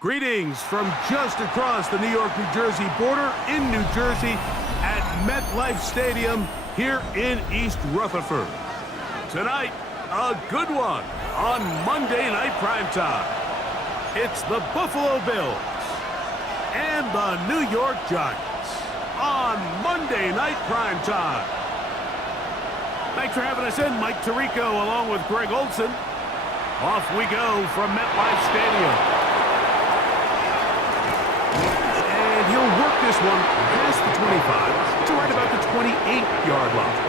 Greetings from just across the New York-New Jersey border in New Jersey at MetLife Stadium here in East Rutherford. Tonight, a good one on Monday Night Primetime. It's the Buffalo Bills and the New York Giants on Monday Night Primetime. Thanks for having us in, Mike Tirico along with Greg Olson. Off we go from MetLife Stadium. He'll work this one past the 25 to right about the 28-yard line.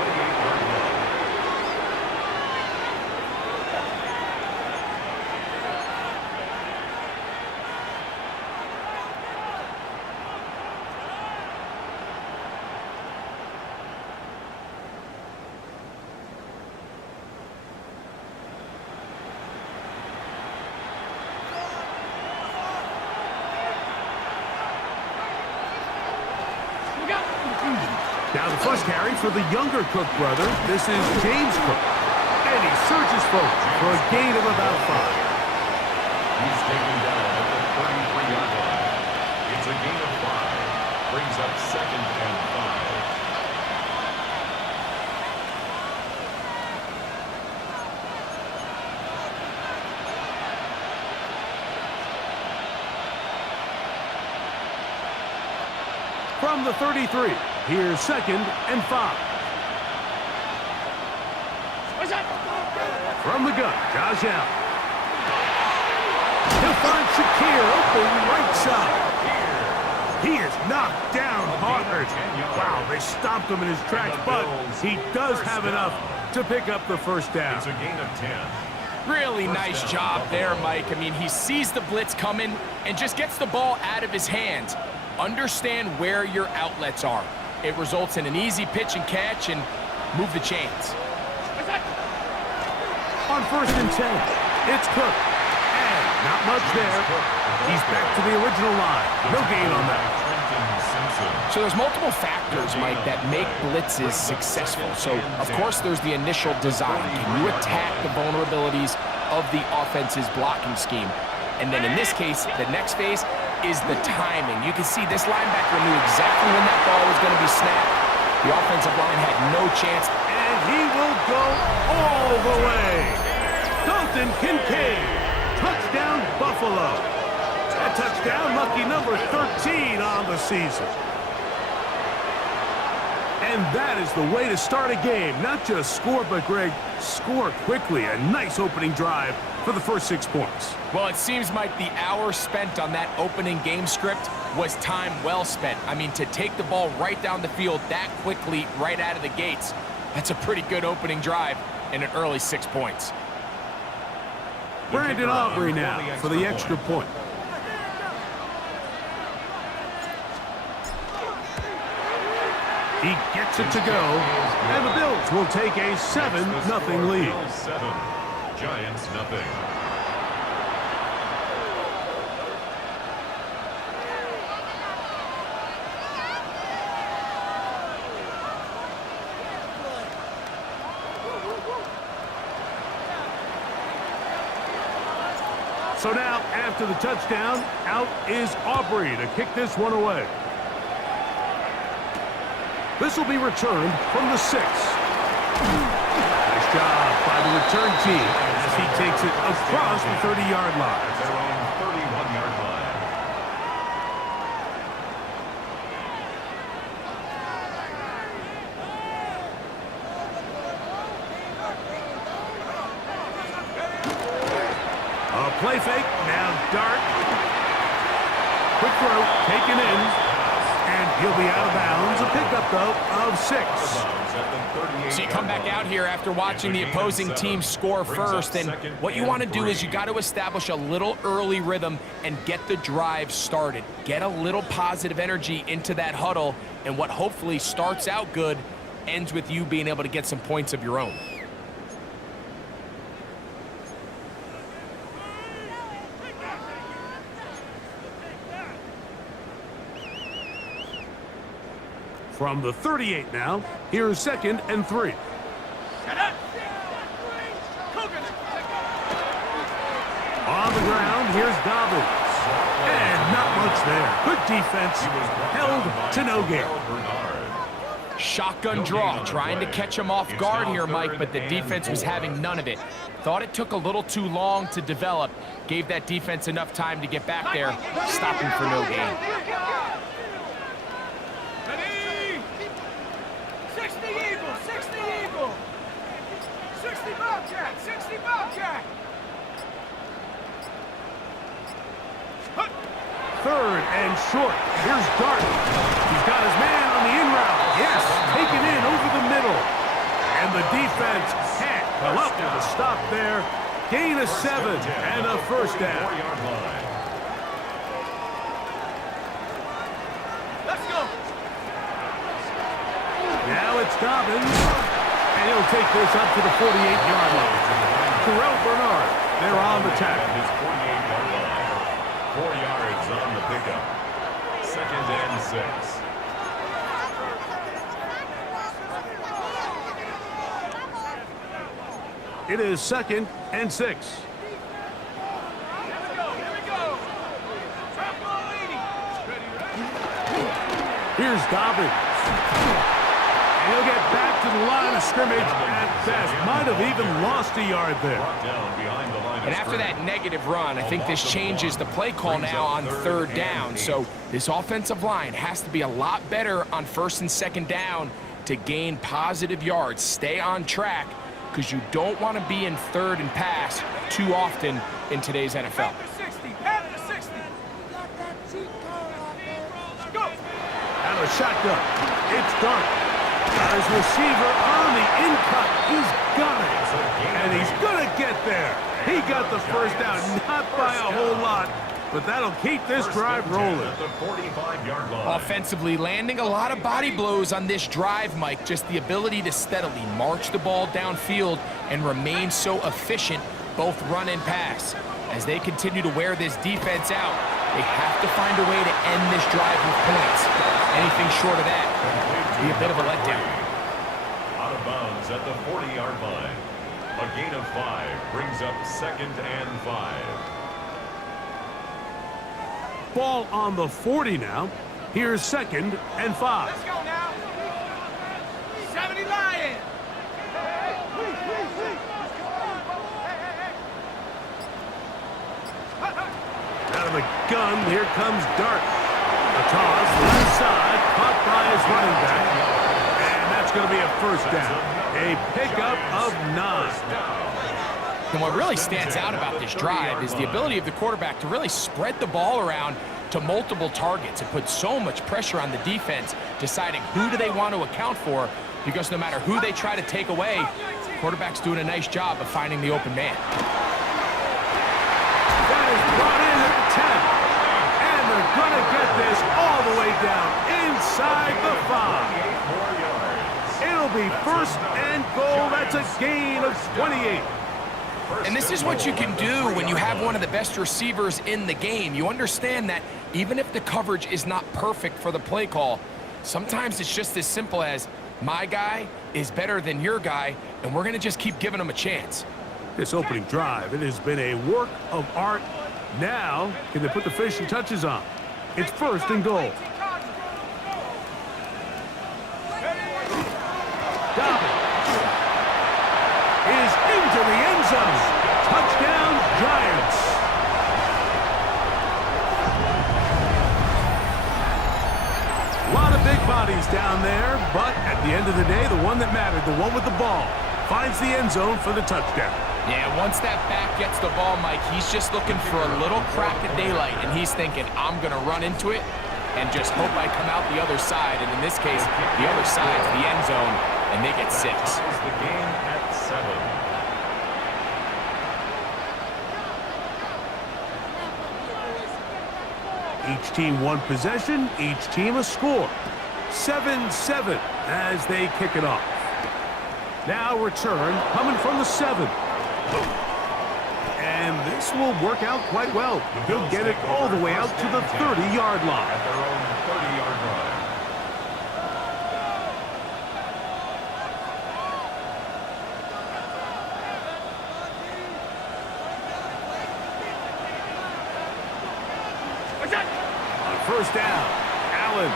Now the first carry for the younger Cook brother. This is James Cook. And he surges forward for a gain of about 5. He's taken down at the 33-yard line. It's a gain of 5. Brings up 2nd and 5. From the 33, here's 2nd and 5. From the gun, Josh Allen. He'll find Shakir open right side. He is knocked down hard. Wow, they stopped him in his tracks, but he does have enough to pick up the first down. It's a gain of 10. Really nice job there, Mike. I mean, he sees the blitz coming and just gets the ball out of his hands. Understand where your outlets are. It results in an easy pitch and catch and move the chains. On 1st and 10, it's Cook. And not much there. He's back to the original line. No gain on that. So there's multiple factors, Mike, that make blitzes successful. So, of course, there's the initial design. Can you attack the vulnerabilities of the offense's blocking scheme? And then in this case, the next phase is the timing. You can see this linebacker knew exactly when that ball was going to be snapped. The offensive line had no chance. And he will go all the way. Dalton Kincaid. Touchdown, Buffalo. A touchdown, lucky number 13 on the season. And that is the way to start a game. Not just score, but, Greg, score quickly. A nice opening drive for the first 6 points. Well, it seems, Mike, the hour spent on that opening game script was time well spent. I mean, to take the ball right down the field that quickly, right out of the gates, that's a pretty good opening drive and an early 6 points. Brandon Aubrey now for the extra point. He gets it to go, and the Bills will take a 7-0 lead. 7, Giants nothing. So now, after the touchdown, out is Aubrey to kick this one away. This will be returned from the 6. Nice job by the return team as he takes it across the 30-yard line. At their own 31-yard line. A play fake, now dart. Quick throw, taken in. And And he'll be out of bounds. A pickup, though, of 6. So you come back out here after watching the opposing team score first, and what you want to do is you got to establish a little early rhythm and get the drive started. Get a little positive energy into that huddle, and what hopefully starts out good ends with you being able to get some points of your own. From the 38 now, here's 2nd and 3. On the ground, here's Dobbins. And not much there. Good defense, held to no gain. Shotgun draw, trying to catch him off guard here, Mike, but the defense was having none of it. Thought it took a little too long to develop. Gave that defense enough time to get back there, stopping for no gain. 60 Eagle, 60 Eagle. 60 Bobcat, 60 Bobcat. 3rd and short. Here's Dart. He's got his man on the in route. Yes, taken in over the middle. And the defense can't come up with a stop there. Gain of 7 and a first down. Let's go. Now it's Dobbins. And he'll take this up to the 48-yard line. Terrell Bernard, they're on the tackle. 4 yards on the pickup. 2nd and 6. It is 2nd and 6. Here we go. Trap ball 80. Here's Dobbins. And he'll get back to the line of scrimmage at best. Might have even lost a yard there. And after that negative run, I think this changes the play call now on 3rd down. So this offensive line has to be a lot better on 1st and 2nd down to gain positive yards. Stay on track, because you don't want to be in 3rd and pass too often in today's NFL. After 60, after 60. Go. Out of shotgun. It's Dart. Got his receiver on the in-cut. He's got it. And he's going to get there. He got the first down, not by a whole lot, but that'll keep this drive rolling. Offensively, landing a lot of body blows on this drive, Mike. Just the ability to steadily march the ball downfield and remain so efficient, both run and pass. As they continue to wear this defense out, they have to find a way to end this drive with points. Anything short of that would be a bit of a letdown. Out of bounds at the 40-yard line. A gain of 5 brings up 2nd and 5. Ball on the 40 now. Here's 2nd and 5. Let's go now. 70 Lion. Out of the gun, here comes Dart. A toss, left side, caught by his running back. And that's going to be a first down. A pickup of 9. And what really stands out about this drive is the ability of the quarterback to really spread the ball around to multiple targets and put so much pressure on the defense, deciding who do they want to account for, because no matter who they try to take away, the quarterback's doing a nice job of finding the open man. That is brought in at the 10. And they're going to get this all the way down inside the 5. It'll be 1st and goal. That's a gain of 28. And this is what you can do when you have one of the best receivers in the game. You understand that even if the coverage is not perfect for the play call, sometimes it's just as simple as my guy is better than your guy, and we're going to just keep giving him a chance. This opening drive, it has been a work of art. Now, can they put the finishing touches on? It's 1st and goal. Dobbins is into the end zone. Touchdown, Giants. A lot of big bodies down there, but at the end of the day, the one that mattered, the one with the ball, finds the end zone for the touchdown. Yeah, once that back gets the ball, Mike, he's just looking for a little crack of daylight, and he's thinking, I'm going to run into it, and just hope I come out the other side. And in this case, the other side's the end zone, and they get 6. Ties the game at 7. Each team one possession, each team a score. 7-7 as they kick it off. Now return coming from the 7. And this will work out quite well. He'll get it all the way out to the 30-yard line. At their own 30-yard line. On first down, Allen.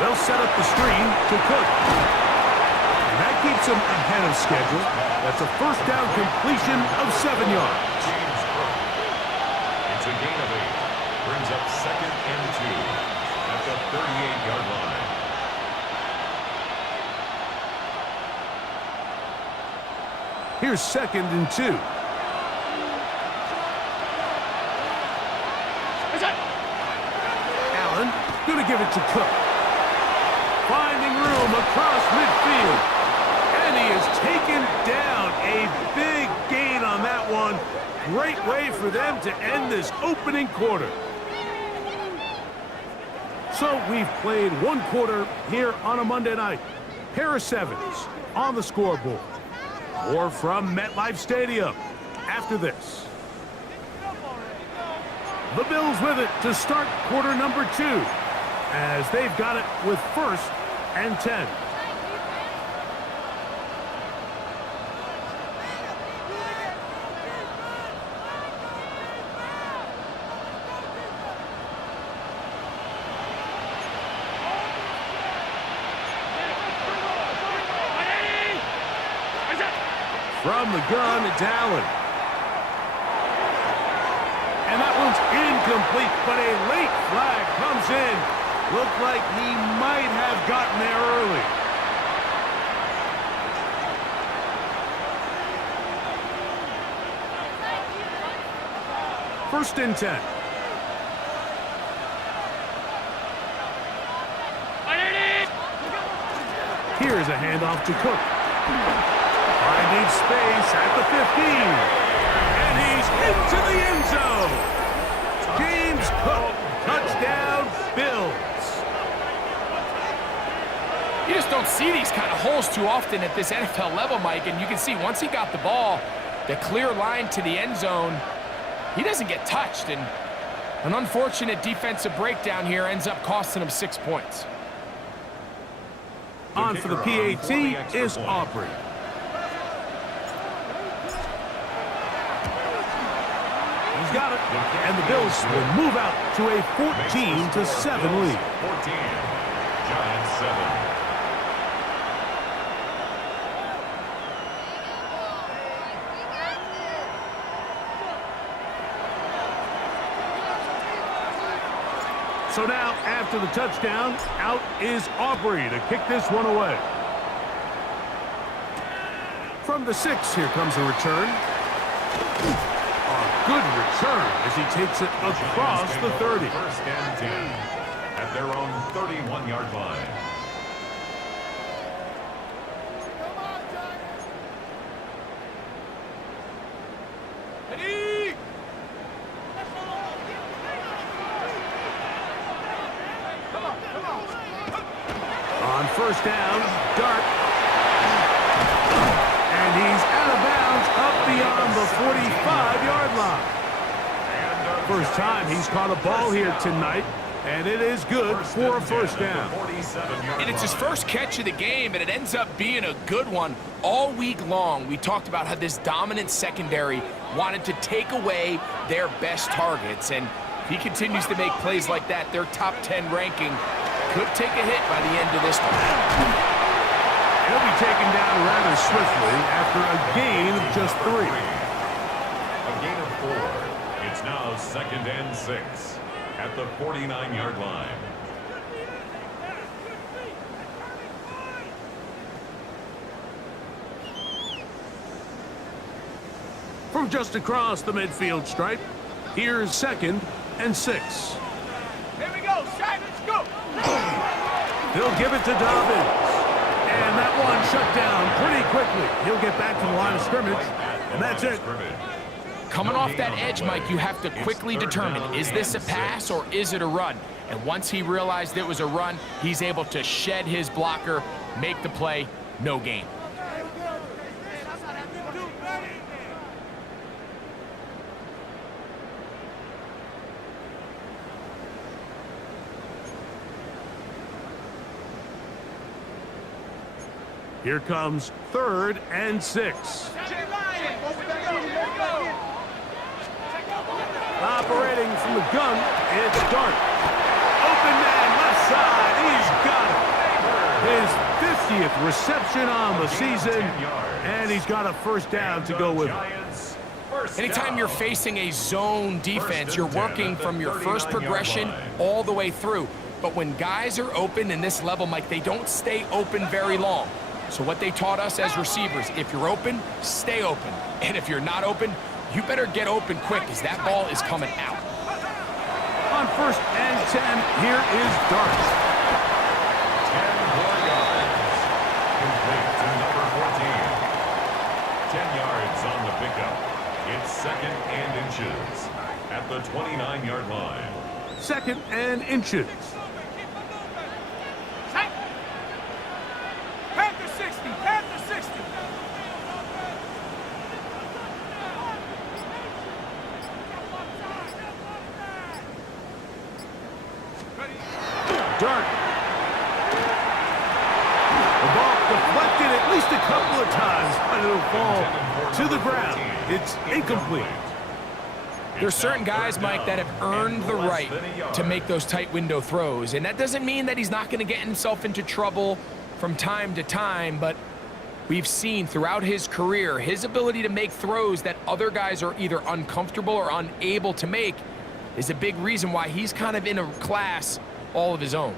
They'll set up the screen to Cook. And that keeps him ahead of schedule. That's a first down completion of 7 yards. James Cook. It's a gain of 8. Brings up 2nd and 2 at the 38-yard line. Here's 2nd and 2. Allen gonna give it to Cook. Finding room across midfield. And he is taken down. A big gain on that one. Great way for them to end this opening quarter. So we've played one quarter here on a Monday night. Pair of 7s on the scoreboard. More from MetLife Stadium after this. The Bills with it to start quarter number 2 as they've got it with 1st and 10. From the gun, it's Allen. And that one's incomplete, but a late flag comes in. Looked like he might have gotten there early. First and 10. Here's a handoff to Cook. Finding space at the 15. And he's into the end zone. James Cook, touchdown, Bills. You just don't see these kind of holes too often at this NFL level, Mike, and you can see once he got the ball, the clear line to the end zone, he doesn't get touched, and an unfortunate defensive breakdown here ends up costing him 6 points. On for the PAT is Aubrey. He's got it, and the Bills will move out to a 14-7 lead. 14. Giants 7. So now, after the touchdown, out is Aubrey to kick this one away. From the 6, here comes a return. A good return as he takes it across the 30. First and 10 at their own 31-yard line. On first down, Dart. And he's out of bounds up beyond the 45-yard line. First time he's caught a ball here tonight, and it is good for a first down. And it's his first catch of the game, and it ends up being a good one. All week long, we talked about how this dominant secondary wanted to take away their best targets, and if he continues to make plays like that, their top 10 ranking could take a hit by the end of this one. He'll be taken down rather swiftly after a gain of just 3. A gain of 4. It's now 2nd and 6 at the 49-yard line. From just across the midfield stripe, here's 2nd and 6. Here we go, Simon. They'll give it to Dobbins. And that one shut down pretty quickly. He'll get back to the line of scrimmage, and that's it. Coming off that edge, Mike, you have to quickly determine, is this a pass or is it a run? And once he realized it was a run, he's able to shed his blocker, make the play, no gain. Here comes 3rd and 6. Operating from the gun, it's Dart. Open man, left side, he's got it. His 50th reception on the season, and he's got a first down to go with it. Anytime you're facing a zone defense, you're working from your first progression all the way through. But when guys are open in this level, Mike, they don't stay open very long. So what they taught us as receivers, if you're open, stay open. And if you're not open, you better get open quick as that ball is coming out. On 1st and 10, here is Dart. 10 more yards. Complete to number 14. 10 yards on the pickup. It's 2nd and inches at the 29-yard line. 2nd and inches. Panther 60, Panther 60. Dart. The ball deflected at least a couple of times, but it'll fall to the ground. It's incomplete. There's certain guys, Mike, that have earned the right to make those tight window throws. And that doesn't mean that he's not going to get himself into trouble from time to time, but we've seen throughout his career, his ability to make throws that other guys are either uncomfortable or unable to make is a big reason why he's kind of in a class all of his own.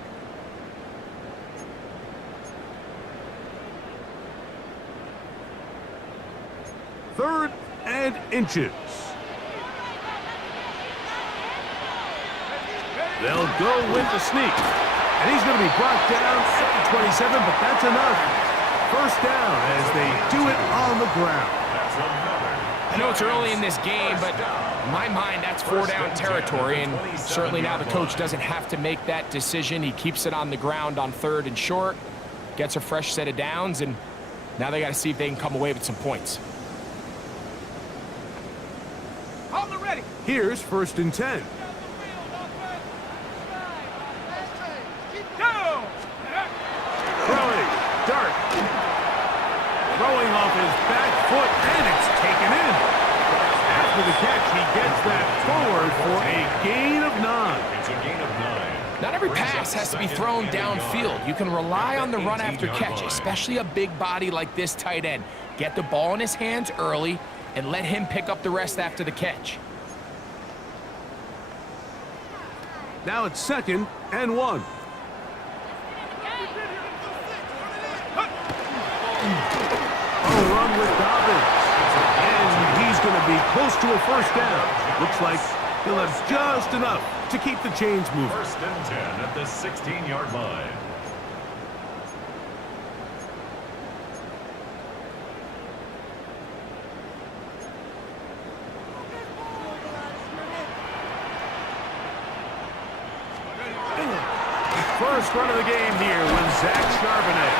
Third and inches. They'll go with the sneak. And he's going to be brought down at the 27, but that's enough. First down as they do it on the ground. I know it's early in this game, but in my mind, that's 4-down territory, and certainly now the coach doesn't have to make that decision. He keeps it on the ground on 3rd and short, gets a fresh set of downs, and now they got to see if they can come away with some points. Hold it ready. Here's 1st and 10. Go. Throwing, Dart. Throwing off his back foot, and it's taken in. After the catch, he gets that forward for a gain of 9. It's a gain of 9. Not every pass has to be thrown downfield. You can rely on the run after catch, especially a big body like this tight end. Get the ball in his hands early and let him pick up the rest after the catch. Now it's 2nd and 1. Run with Dobbins. And he's going to be close to a first down. Looks like he'll have just enough to keep the chains moving. 1st and 10 at the 16-yard line. First run of the game here with Zach Charbonnet.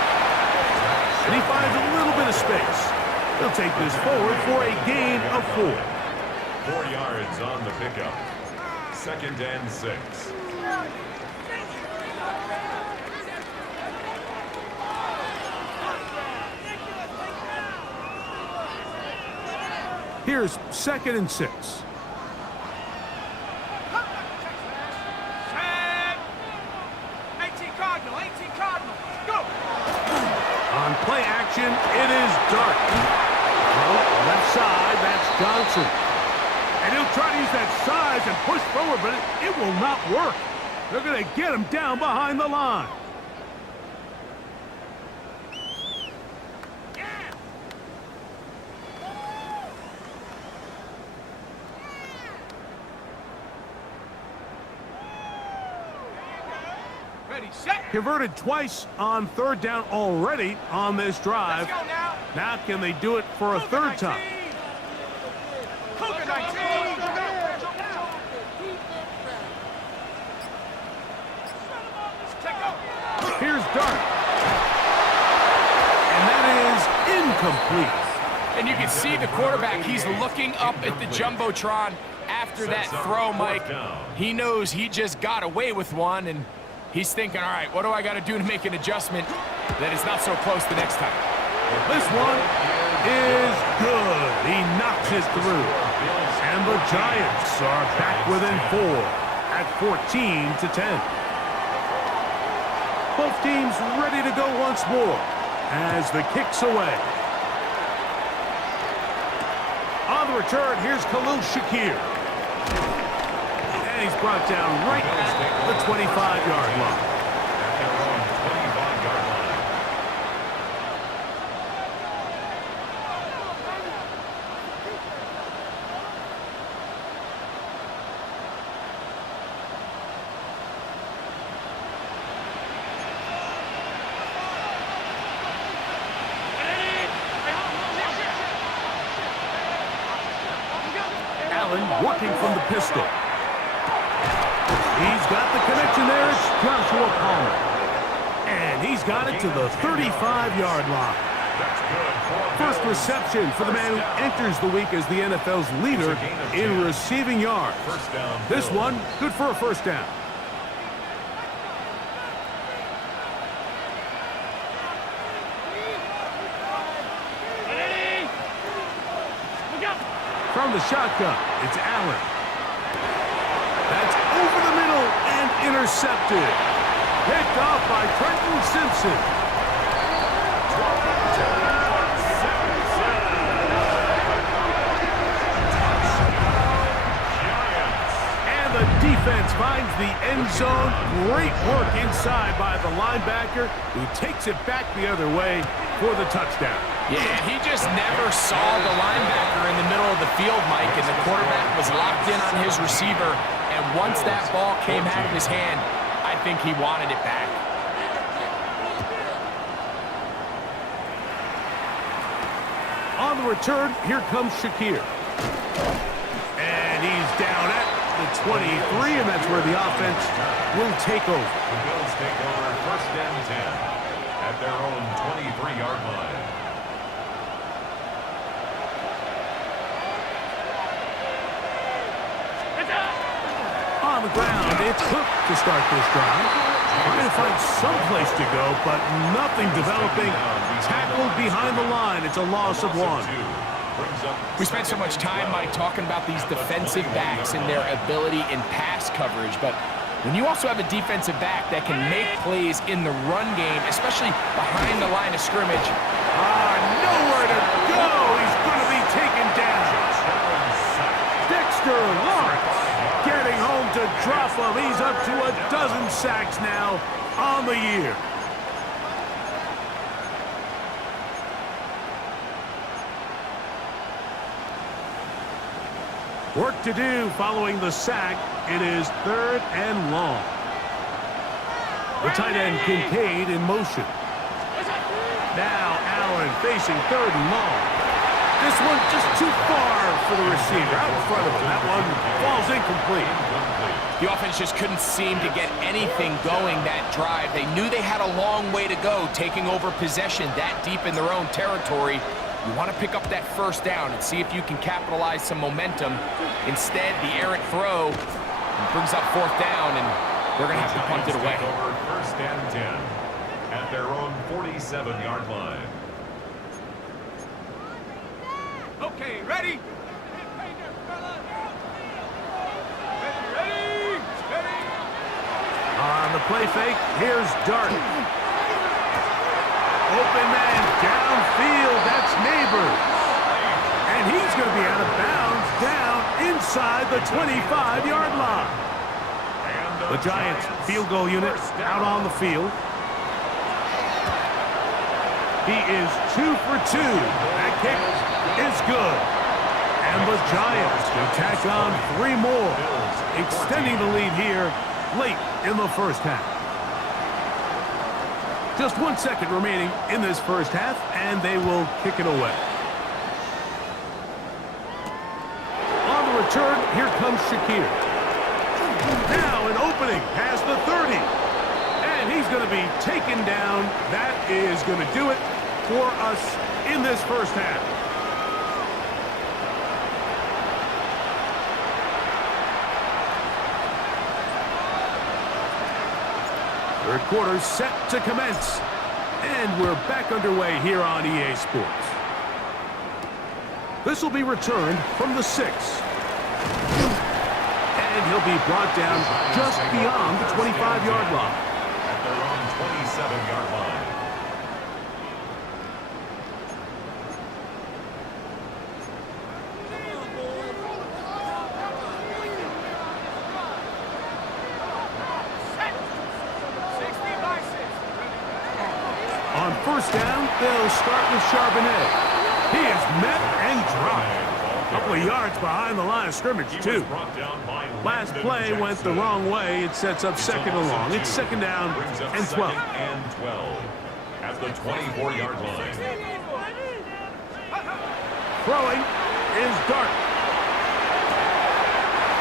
And he finds a little bit of space. He'll take this forward for a gain of 4. 4 yards on the pickup. 2nd and 6. Here's 2nd and 6. 18 Cardinal, 18 Cardinal. Go. On play action, it is Dart. Well, left side, that's Johnson. And he'll try to use that size and push forward, but it will not work. They're going to get him down behind the line. Ready, set. Converted twice on third down already on this drive. Let's go now. Now can they do it for a third time? Cougar 19. Check up. Here's Dart. And that is incomplete. And you can see the quarterback, he's looking up at the Jumbotron after that throw, Mike. He knows he just got away with one, and he's thinking, all right, what do I got to do to make an adjustment that it's not so close the next time? This one is good. He knocks it through. And the Giants are back within 4 at 14-10. Both teams ready to go once more as the kick's away. On the return, here's Khalil Shakir. And he's brought down right at the 25-yard line. At their own 25-yard line. Allen working from the pistol. He's got the connection there. It's Joshua Palmer. And he's got it to the 35-yard line. First reception for the man who enters the week as the NFL's leader in receiving yards. This one, good for a first down. From the shotgun, it's Allen. That's over the middle and intercepted. Picked off by Trenton Simpson. And the defense finds the end zone. Great work inside by the linebacker, who takes it back the other way for the touchdown. Yeah, he just never saw the linebacker in the middle of the field, Mike, and the quarterback was locked in on his receiver, and once that ball came out of his hand, I think he wanted it back. On the return, here comes Shakir. And he's down at the 23, and that's where the offense will take over. The Bills take over first and 10 at their own 23-yard line. On the ground, it's Cook to start this drive. Trying to find some place to go, but nothing developing. Tackled behind the line. It's a loss of 1. We spent so much time, Mike, talking about these defensive backs and their ability in pass coverage, but when you also have a defensive back that can make plays in the run game, especially behind the line of scrimmage. Nowhere to go. He's going to be taken down. Dexter Lawrence getting home to drop him. He's up to a dozen sacks now on the year. Work to do following the sack. It is 3rd and long. The tight end Kincaid in motion. Now Allen facing 3rd and long. This one just too far for the receiver. Out in front of him. That one falls incomplete. The offense just couldn't seem to get anything going that drive. They knew they had a long way to go, taking over possession that deep in their own territory. You want to pick up that first down and see if you can capitalize some momentum. Instead, the errant throw brings up 4th down, and they're going to have to punt it away. Over first and 10 at their own 47-yard line. Okay, ready? Ready? Steady. On the play fake, here's Dart. Open man downfield, that's Neighbors. And he's going to be out of bounds down inside the 25-yard line. The Giants field goal unit out on the field. He is 2 for 2. That kick is good. And the Giants will tack on 3 more, extending the lead here late in the first half. Just 1 second remaining in this first half, and they will kick it away. On the return, here comes Shakir. Now an opening past the 30. And he's going to be taken down. That is going to do it for us in this first half. Third quarter set to commence. And we're back underway here on EA Sports. This will be returned from the 6. And he'll be brought down just beyond the 25-yard line. At their own 27-yard line. On first down, they'll start with Charbonnet. He is met and dropped. A couple of yards behind the line of scrimmage, too. Last play went the wrong way. It sets up second and long. It's second down and 12. At the 24-yard line. Throwing is Dart.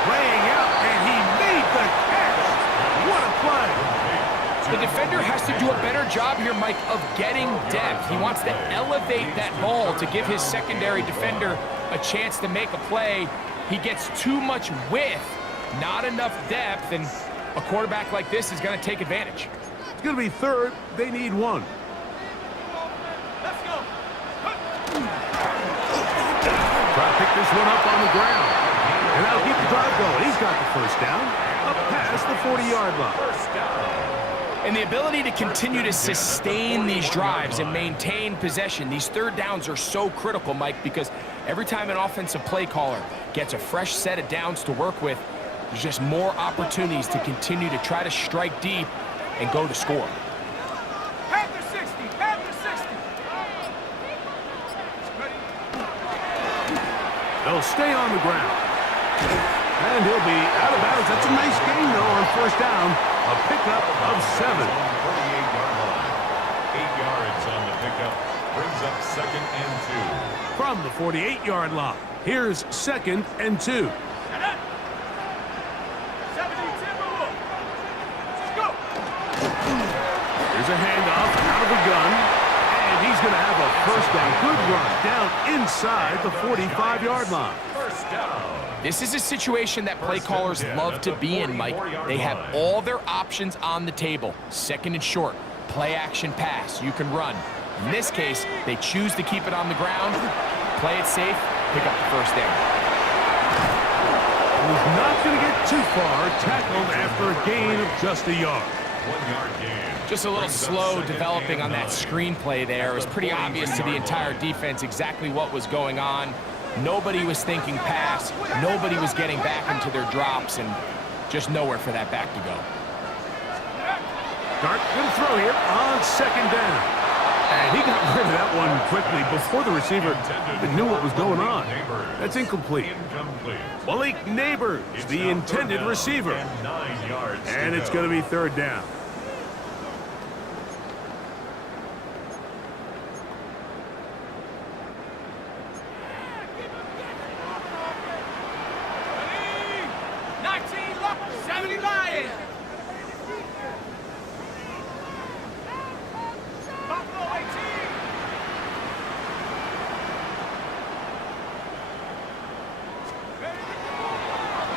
Laying out, and he made the catch. What a play. The defender has to do a better job here, Mike, of getting depth. He wants to elevate that ball to give his secondary defender a chance to make a play. He gets too much width, not enough depth, and a quarterback like this is going to take advantage. It's going to be third. They need one. Let's go. Try to pick this one up on the ground. And that'll keep the drive going. He's got the first down. Up past the 40-yard line. First down. And the ability to continue to sustain these drives and maintain possession, these third downs are so critical, Mike, because every time an offensive play caller gets a fresh set of downs to work with, there's just more opportunities to continue to try to strike deep and go to score. Panther 60. Panther 60. They'll stay on the ground. And he'll be out of bounds. That's a nice gain, though, on first down. A pickup of 7. 48-yard line. 8 yards on the pickup. Brings up second and 2. From the 48-yard line, here's second and 2. 70 Timberwolves. Let's go. Here's a handoff out of the gun. And he's going to have a first down. Good run down inside the 45-yard line. First down. This is a situation that play callers love to be in, Mike. They have all their options on the table. Second and short, play action pass, you can run. In this case, they choose to keep it on the ground, play it safe, pick up the first down. He's not going to get too far, tackled after a gain of just a yard. 1 yard gain. Just a little slow developing on that screenplay there. It was pretty obvious to the entire defense exactly what was going on. Nobody was thinking pass. Nobody was getting back into their drops, and just nowhere for that back to go. Dart going to throw here on second down. And he got rid of that one quickly before the receiver even knew what was going on. That's incomplete. Malik Neighbors, the intended receiver. And it's going to be third down.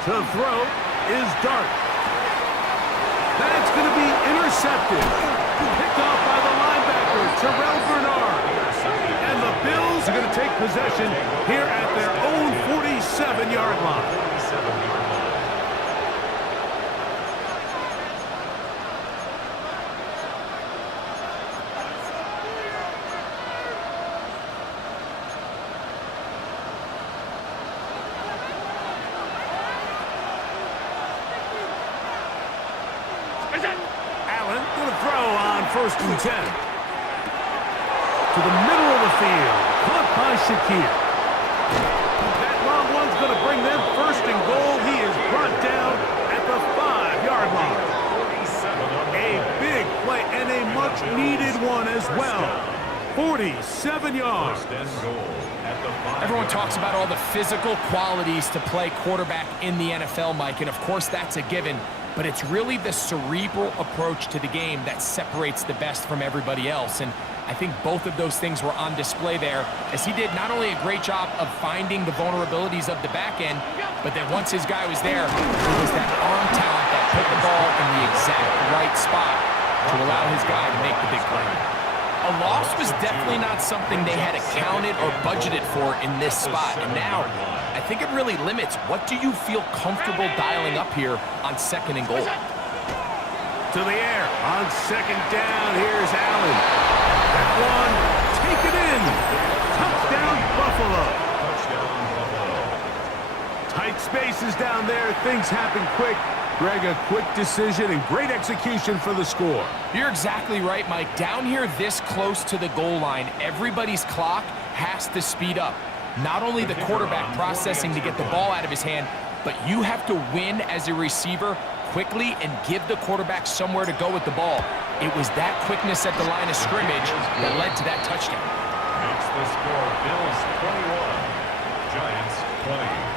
The throw is Dart. That's going to be intercepted. Picked off by the linebacker, Terrell Bernard. And the Bills are going to take possession here at their own 47-yard line. Allen going to throw on first and 10. To the middle of the field. Caught by Shakir. That long one's going to bring them first and goal. He is brought down at the 5-yard line. A big play and a much-needed as well. 47 yards. First and goal at the 5-yard Everyone talks about all the physical qualities to play quarterback in the NFL, Mike, and of course that's a given, but it's really the cerebral approach to the game that separates the best from everybody else, and I think both of those things were on display there, as he did not only a great job of finding the vulnerabilities of the back end, but then once his guy was there, it was that arm talent that put the ball in the exact right spot to allow his guy to make the big play. A loss was definitely not something they had accounted or budgeted for in this spot, and now I think it really limits what do you feel comfortable dialing up here on 2nd and goal. To the air on 2nd down. Here's Allen. That one, take it in. Touchdown, Buffalo. Tight spaces down there. Things happen quick. Greg, a quick decision and great execution for the score. You're exactly right, Mike. Down here this close to the goal line, everybody's clock has to speed up. Not only the quarterback processing to get the ball out of his hand, but you have to win as a receiver quickly and give the quarterback somewhere to go with the ball. It was that quickness at the line of scrimmage that led to that touchdown. Makes the score Bills 21, Giants 20.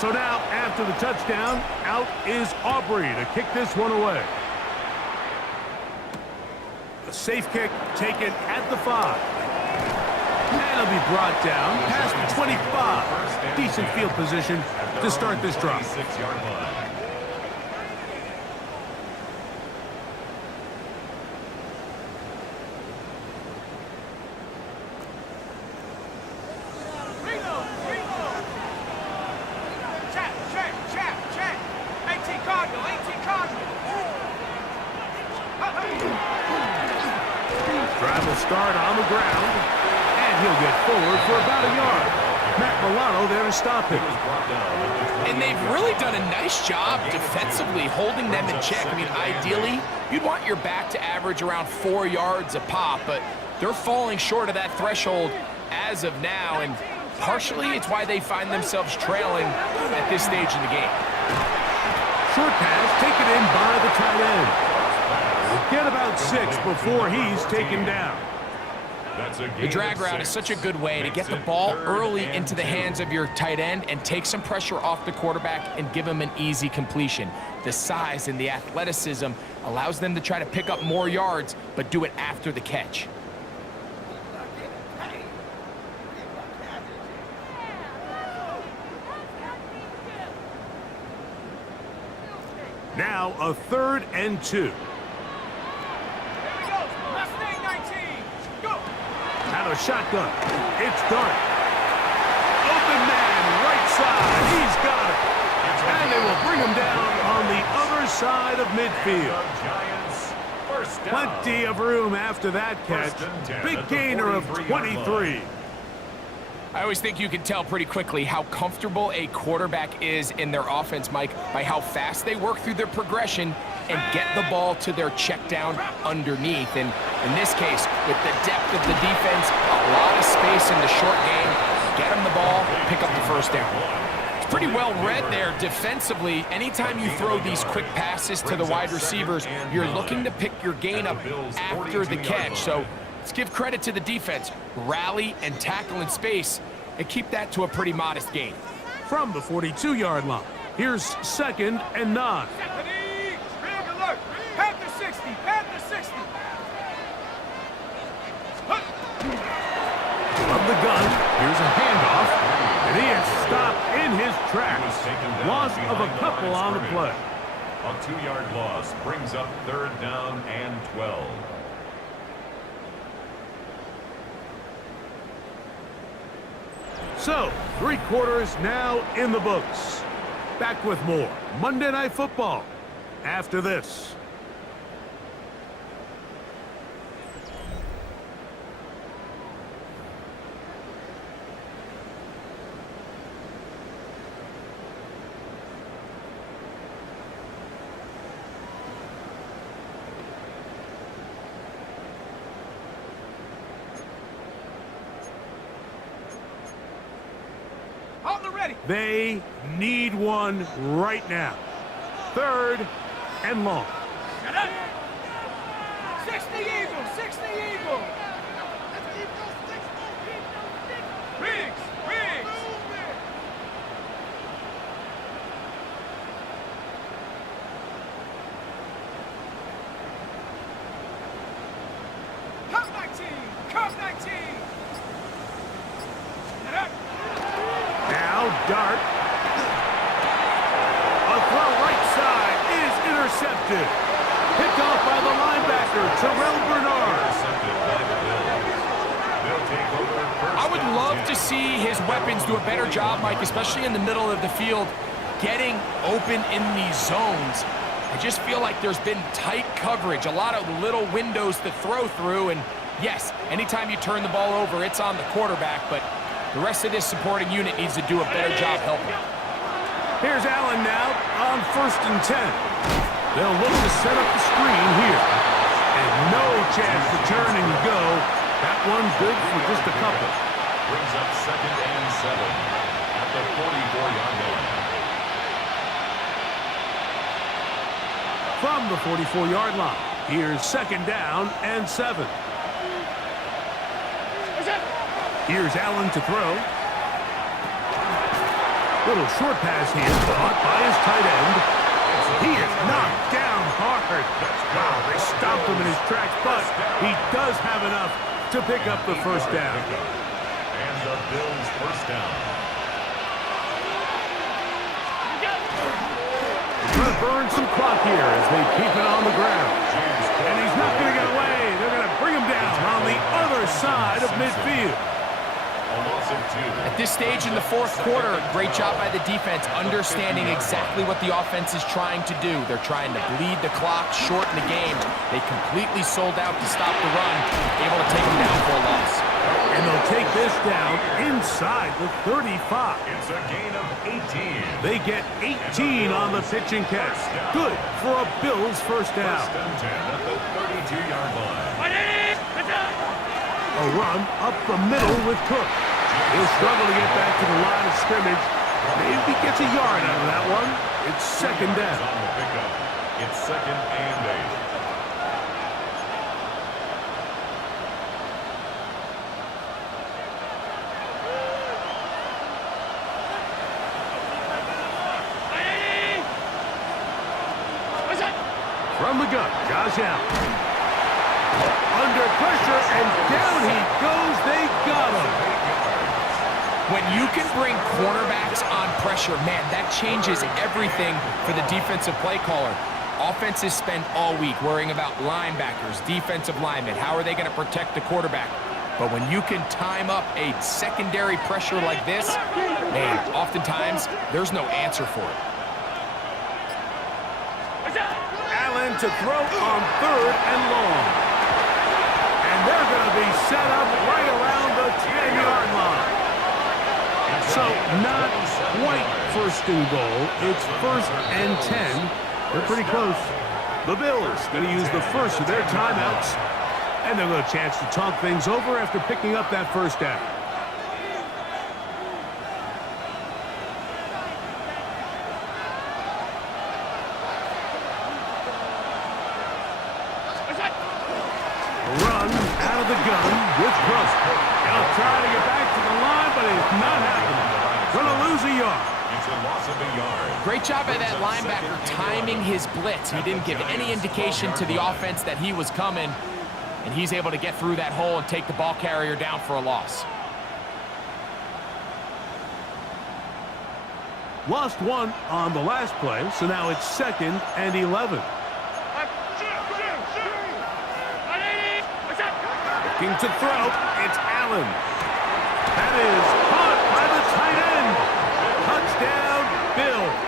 So now, after the touchdown, out is Aubrey to kick this one away. A safe kick taken at the 5. And it'll be brought down past the 25. Decent field position to start this drive. 6-yard line. Drive will start on the ground, and he'll get forward for about a yard. Matt Milano there to stop him. And they've really done a nice job defensively holding them in check. I mean, ideally, you'd want your back to average around 4 yards a pop, but they're falling short of that threshold as of now, and partially it's why they find themselves trailing at this stage in the game. Short pass taken in by the tight end. Get about 6 before he's taken down. The drag route is such a good way to get the ball early into the hands of your tight end and take some pressure off the quarterback and give him an easy completion. The size and the athleticism allows them to try to pick up more yards, but do it after the catch. Now a 3rd and 2. Out of shotgun. It's Dart. Open man, right side. He's got it. And they will bring him down on the other side of midfield. Plenty of room after that catch. Big gainer of 23. I always think you can tell pretty quickly how comfortable a quarterback is in their offense, Mike, by how fast they work through their progression and get the ball to their check down underneath. And in this case, with the depth of the defense, a lot of space in the short game, get them the ball, pick up the first down. It's pretty well read there defensively. Anytime you throw these quick passes to the wide receivers, you're looking to pick your gain up after the catch. So let's give credit to the defense. Rally and tackle in space and keep that to a pretty modest gain. From the 42-yard line, here's 2nd and 9. From the gun, here's a handoff, and he is stopped in his tracks. Loss of a couple on the play. A 2-yard loss brings up 3rd down and 12. So, 3 quarters now in the books. Back with more Monday Night Football after this. On the ready. They need one right now. 3rd and long. Shut up. 60 Eagle, 60 Eagle. Riggs, Riggs. Cup 19, Cup 19. Shut up. Now Dart. A throw right side is intercepted. Picked off by the linebacker, Terrell Bernard. Intercepted by the Bills. They'll take over first I would and love 10. to see his weapons do a better job, Mike, especially in the middle of the field, getting open in these zones. I just feel like there's been tight coverage, a lot of little windows to throw through, and yes, anytime you turn the ball over, it's on the quarterback, but the rest of this supporting unit needs to do a better job helping. Here's Allen now on 1st and 10. They'll look to set up the screen here. And no chance to turn and go. That one good for just a couple. Brings up 2nd and 7 at the 44-yard line. From the 44-yard line, here's 2nd down and 7. Here's Allen to throw. Little short pass here, caught by his tight end. He is knocked down hard. Wow, they stopped him in his tracks, but he does have enough to pick up the 1st down. And the Bills' 1st down. Trying to burn some clock here as they keep it on the ground. And he's not going to get away. They're going to bring him down on the other side of midfield. A loss of 2. At this stage in the 4th quarter, great job by the defense, understanding exactly what the offense is trying to do. They're trying to bleed the clock, shorten the game. They completely sold out to stop the run, able to take them down for a loss. And they'll take this down inside the 35. It's a gain of 18. They get 18 on the pitch and catch. Good for a Bills 1st down. 1st and 10 at the 32-yard line. A run up the middle with Cook. He'll struggle to get back to the line of scrimmage. Maybe gets a yard out of that one. It's 2nd down. On the pickup. It's 2nd and 8. From the gun, Josh Allen. Under pressure, and down he goes. They got him. When you can bring cornerbacks on pressure, man, that changes everything for the defensive play caller. Offenses spend all week worrying about linebackers, defensive linemen. How are they going to protect the quarterback? But when you can time up a secondary pressure like this, man, oftentimes there's no answer for it. Allen to throw on 3rd and long. And they're going to be set up right around the 10-yard line. So not quite 1st and goal. It's 1st and 10. They're pretty close. The Bills going to use the first of their timeouts. And they'll get a chance to talk things over after picking up that 1st down. Run out of the gun with Brooks. They'll try to get back to the line, but it's not happening. Going to lose a yard. It's a loss of a yard. Great job by that linebacker timing his blitz. He didn't give any indication to the offense that he was coming, and he's able to get through that hole and take the ball carrier down for a loss. Lost one on the last play, so now it's 2nd and 11. Looking to throw, it's Allen. That is caught by the tight end. Touchdown, Bills.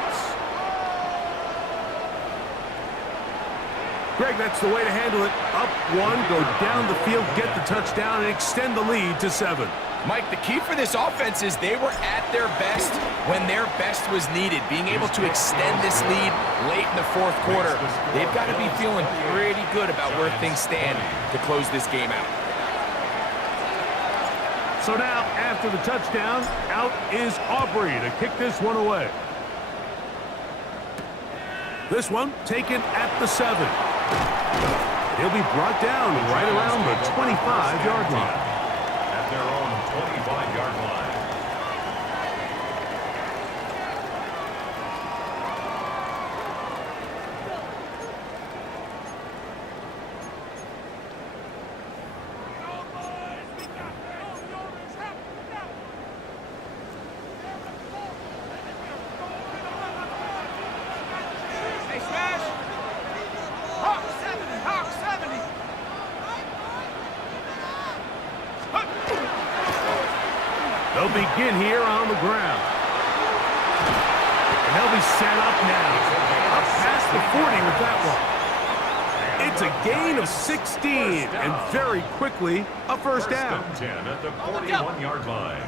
Greg, that's the way to handle it. Up one, go down the field, get the touchdown, and extend the lead to 7. Mike, the key for this offense is they were at their best when their best was needed. Being able to extend this lead late in the 4th quarter, they've got to be feeling pretty good about where things stand to close this game out. So now, after the touchdown, out is Aubrey to kick this one away. This one taken at the 7. He'll be brought down right around the 25-yard line. At their own 25-yard line. They'll begin here on the ground. And they'll be set up now. Up past the 40 with that one. It's a gain of 16, and very quickly, a first down. 10 at the 41-yard line.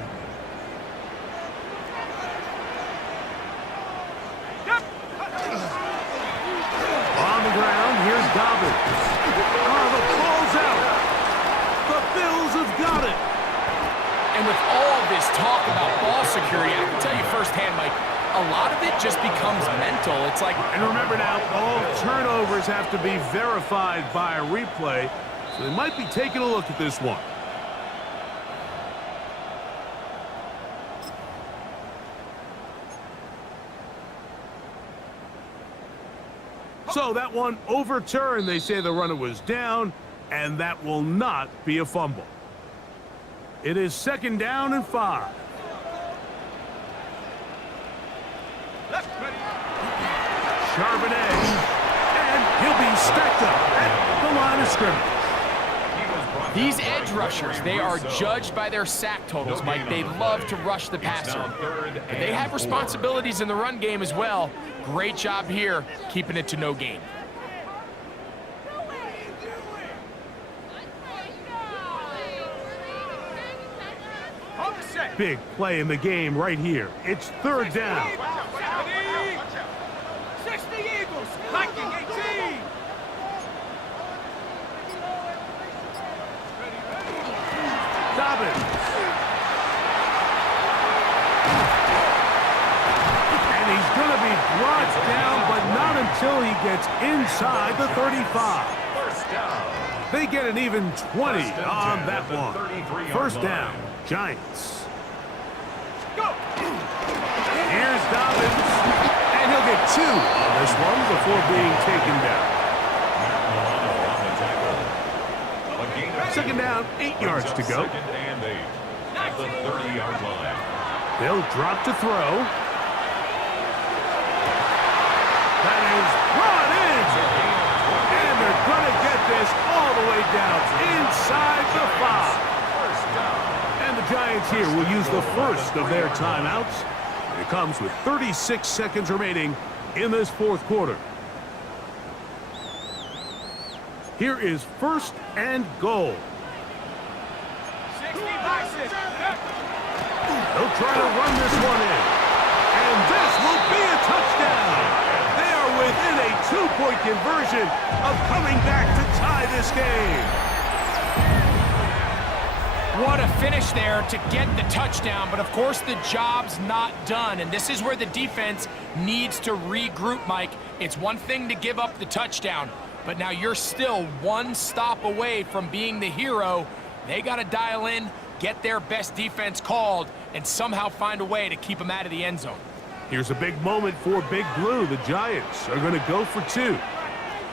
On the ground, here's Dobbins. Oh, the ball's out. The Bills have got it. And with all this talk about ball security, I can tell you firsthand, Mike, a lot of it just becomes mental. It's like... And remember now, all turnovers have to be verified by a replay, so they might be taking a look at this one. So that one overturned. They say the runner was down, and that will not be a fumble. It is 2nd down and 5. Charbonnet, and he'll be stacked up at the line of scrimmage. These edge rushers, they are judged by their sack totals, Mike. They love to rush the passer. But they have responsibilities in the run game as well. Great job here, keeping it to no gain. Big play in the game right here. It's 3rd down. 60 Eagles, Viking 18. Dobbins. And he's going to be brought down, but not until he gets inside the 35. They get an even 20 on that one. 1st down, Giants. Here's Dobbins, and he'll get 2 on this one before being taken down. 2nd down, 8 yards to go. 2nd and 8 at the 30-yard line. They'll drop to throw. That is brought in. And they're going to get this all the way down inside the 5. And the Giants here will use the first of their timeouts. It comes with 36 seconds remaining in this 4th quarter. Here is 1st and goal. 60 boxes. They'll try to run this one in. And this will be a touchdown. They are within a 2-point conversion of coming back to tie this game. What a finish there to get the touchdown, but of course the job's not done, and this is where the defense needs to regroup, Mike. It's one thing to give up the touchdown, but now you're still one stop away from being the hero. They got to dial in, get their best defense called, and somehow find a way to keep them out of the end zone. Here's a big moment for Big Blue. The Giants are going to go for 2.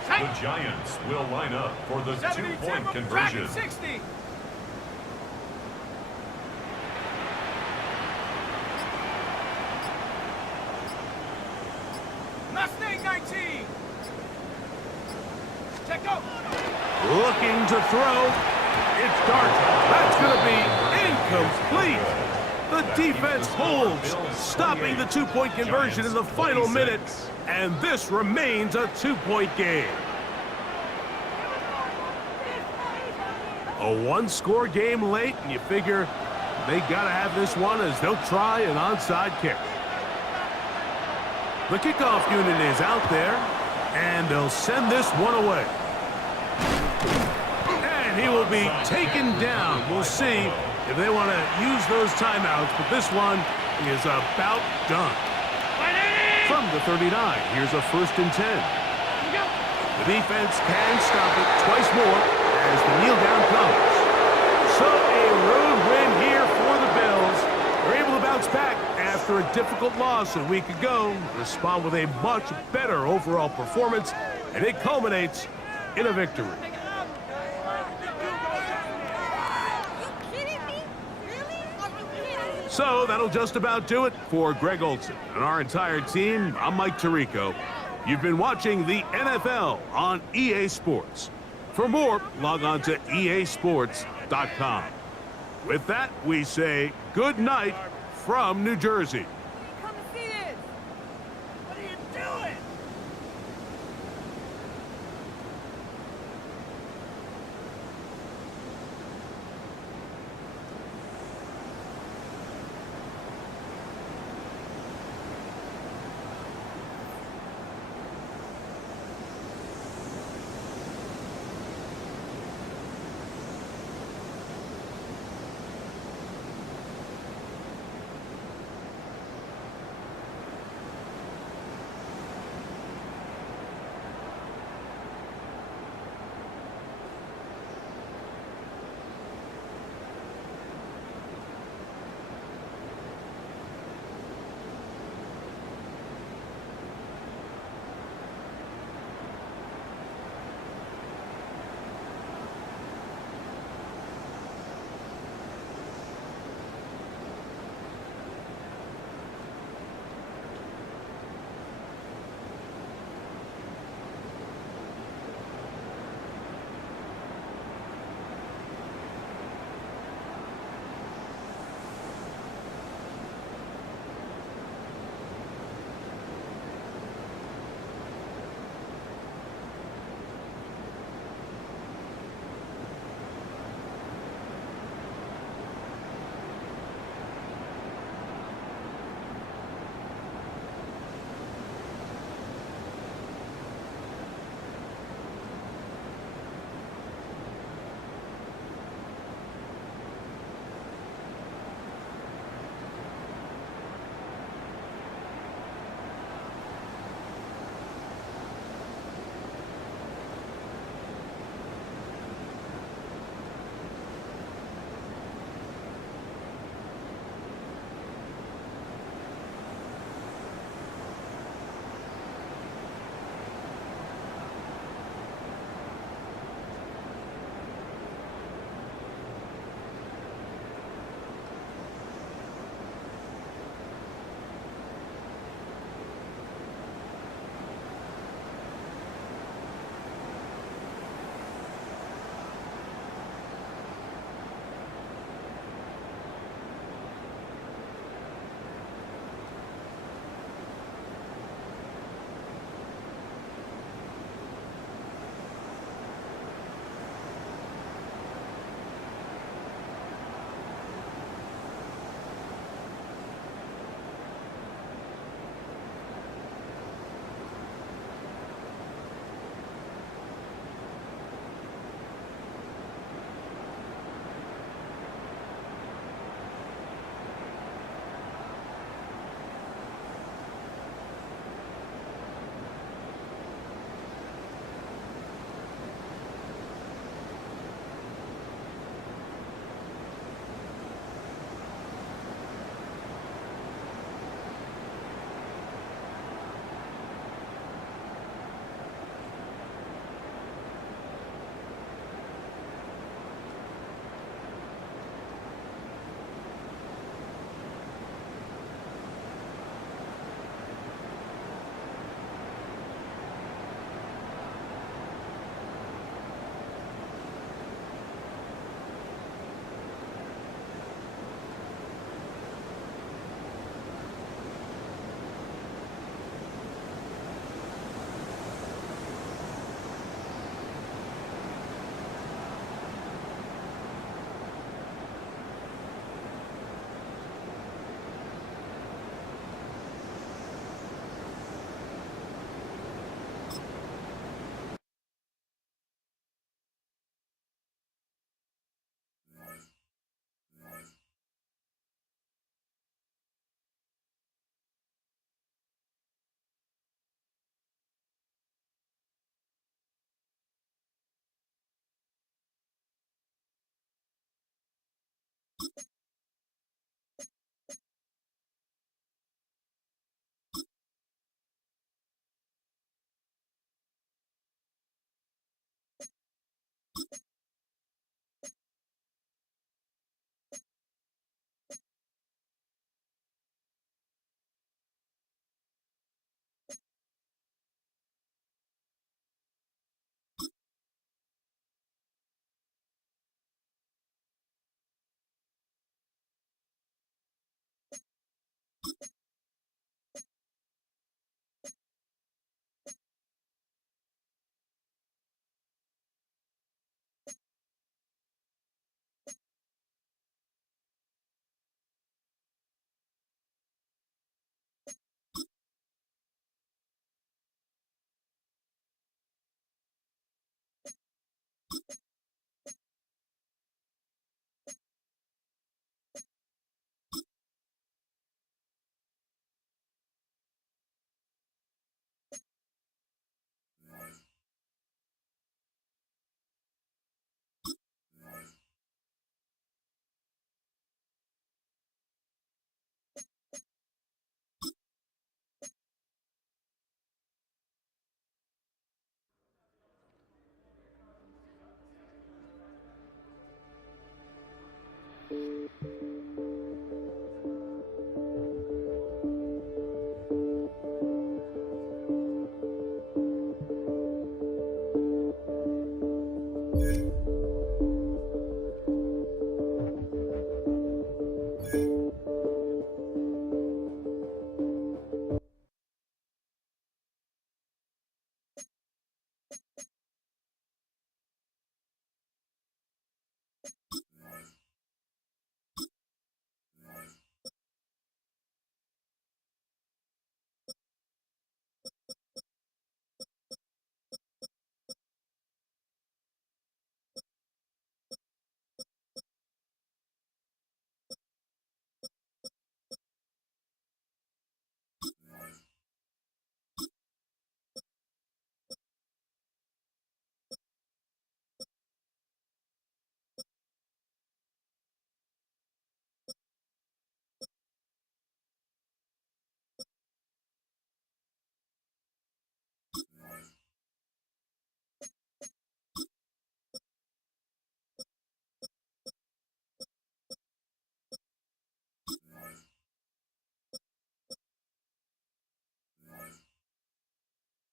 The Giants will line up for the 2-point conversion. 60. Mustang 19. Check out. Looking to throw. It's Dart. That's going to be incomplete. The defense holds, stopping the 2-point conversion in the final minute, and this remains a 2-point game. A 1-score game late, and you figure they got to have this one as they'll try an onside kick. The kickoff unit is out there, and they'll send this one away. And he will be taken down. We'll see if they want to use those timeouts, but this one is about done. From the 39, here's a 1st and 10. The defense can stop it twice more as the kneel down comes. So a road win here for the Bills. They're able to bounce back after a difficult loss a week ago, respond with a much better overall performance, and it culminates in a victory. So that'll just about do it for Greg Olson and our entire team. I'm Mike Tirico. You've been watching the NFL on EA Sports. For more, log on to easports.com. With that, we say good night from New Jersey.